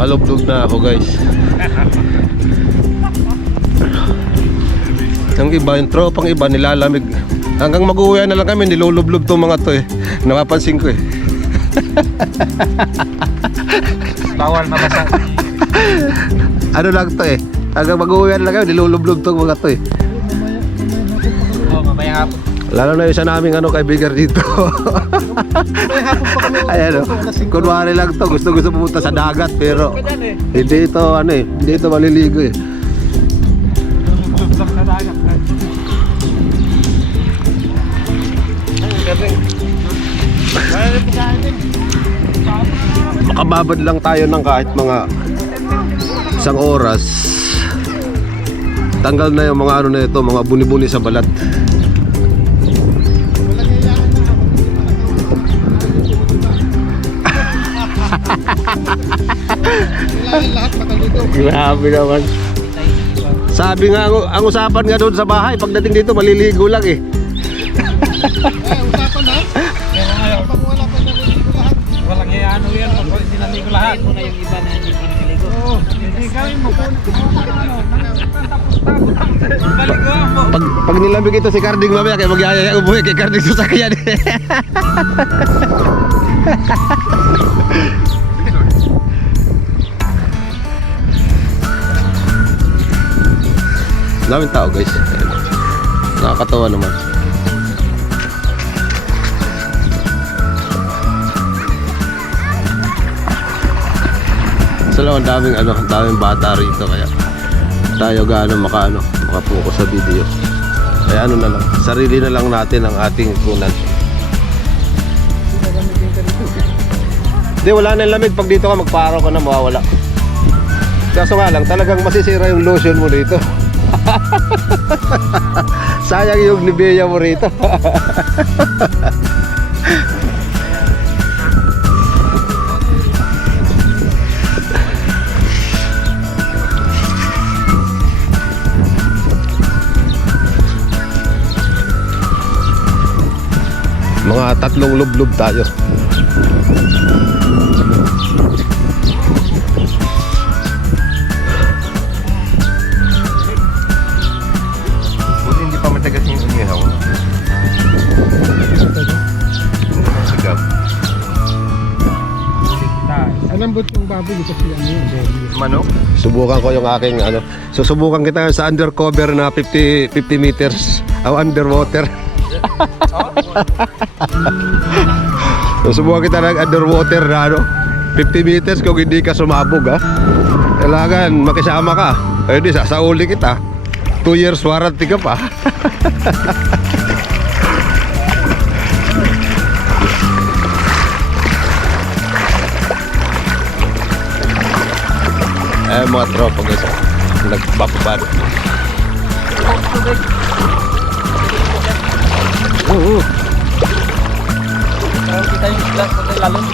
Nakalublog na ako guys. Yung iba, yung tropang iba nilalamig. Hanggang mag-uwi na lang kami, nilulublob tong mga to eh. Napapansin ko eh. Bawal mabasa. Ano lang to eh. Hanggang mag-uwi na lang kami, nilulublob tong mga to eh. Oo, mamayang hapon. Lalo na yung isa naming kaibigan dito. Ayan o, kunwari lang to, gusto pumunta sa dagat pero hindi ito hindi ito maliligo eh. Makababad lang tayo ng kahit mga isang oras. Tanggal na yung mga na ito, mga buni-buni sa balat. Lahat matalito. Grabe naman. Sabi nga, ang usapan nga doon sa bahay, pagdating dito maliligo lang eh. Usapan na. Pag wala pa naliligo lahat. Walang ano yan, pag hindi naligo lahat. Muna yung iba na hindi piniligo. Oo, hindi kami magpunta. Pag nilamig ito si Carding mamaya, kaya magyayaya umuwi kay Carding sasakyan eh. Daming tao guys. Ayan. Nakakatawa naman. So lang, daming bata rito kaya tayo makapokus sa video. Kaya ano na lang, sarili na lang natin ang ating kunan. Hindi, wala na yung lamig. Pag dito ka magparo ka na, mawawala. Kaso nga lang, talagang masisira yung lotion mo dito. Sayang yung Nivea mo rito. Mga 3 lublob tayo. Hindi pa matagas yung umihaw. Sigap. Alambot yung baboy kasi ano yun. Manok? Subukan ko yung aking susubukan kita sa undercover na 50 meters underwater. Susubukan kita ng underwater na 50 meters kung hindi ka sumabog ha. Kailangan makisama ka. Eh di sasauli kita. 2 years warranty ka pa. Eh mga tropa guys, nagbababad. Kita yung glass na lalong.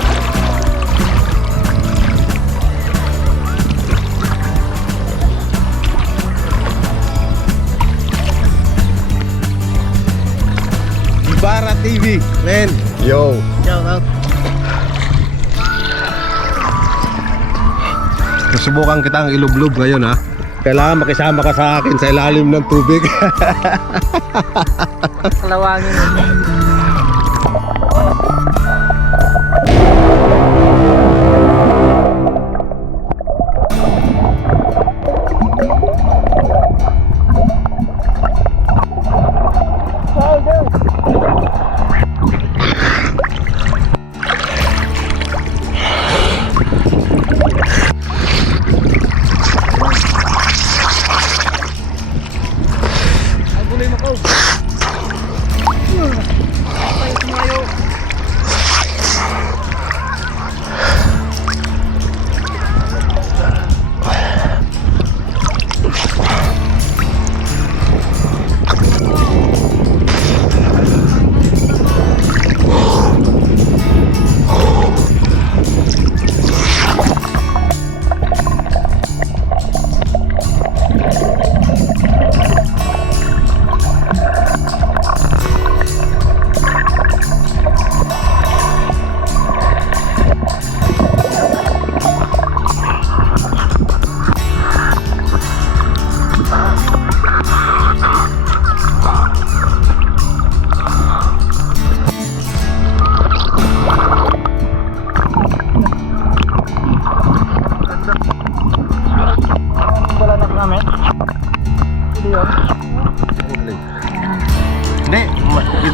Ibarra TV, men. Yo. Shout out. Susubukan kitang ilublob ngayon ha. Kailangan makisama ka sa akin sa ilalim ng tubig. Kalawangin.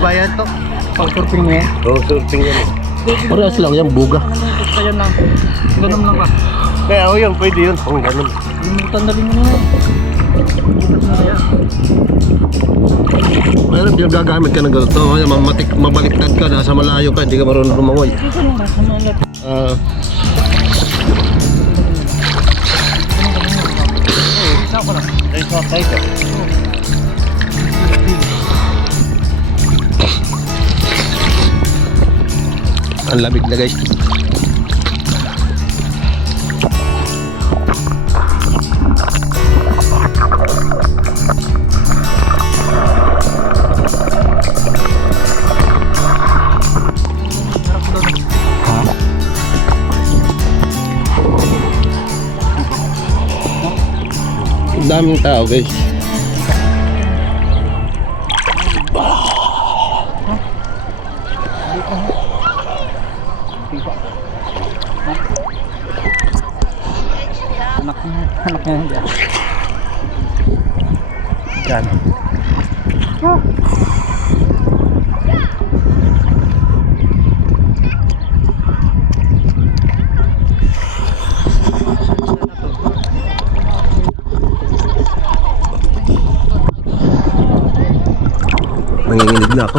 bayan to. Pag-surfing mo yan. Oo, surfing yan. Parehas lang yan, buga. Kaya lang. Ganun lang ba? Kaya oo yun, pwede yun. Oo, ganun. Limutan na rin mo na. Kaya. Mahirap yung gagamit ka ng ganito. Mabaliktad ka, nasa malayo ka, hindi ka marunong lumangoy. Dito lang ba? Sa mga lapit. Isa ko lang. Tayo ko. Ang lamig na guys. Ang daming tao guys. Anak niya. Yan. Nanginginig na ako.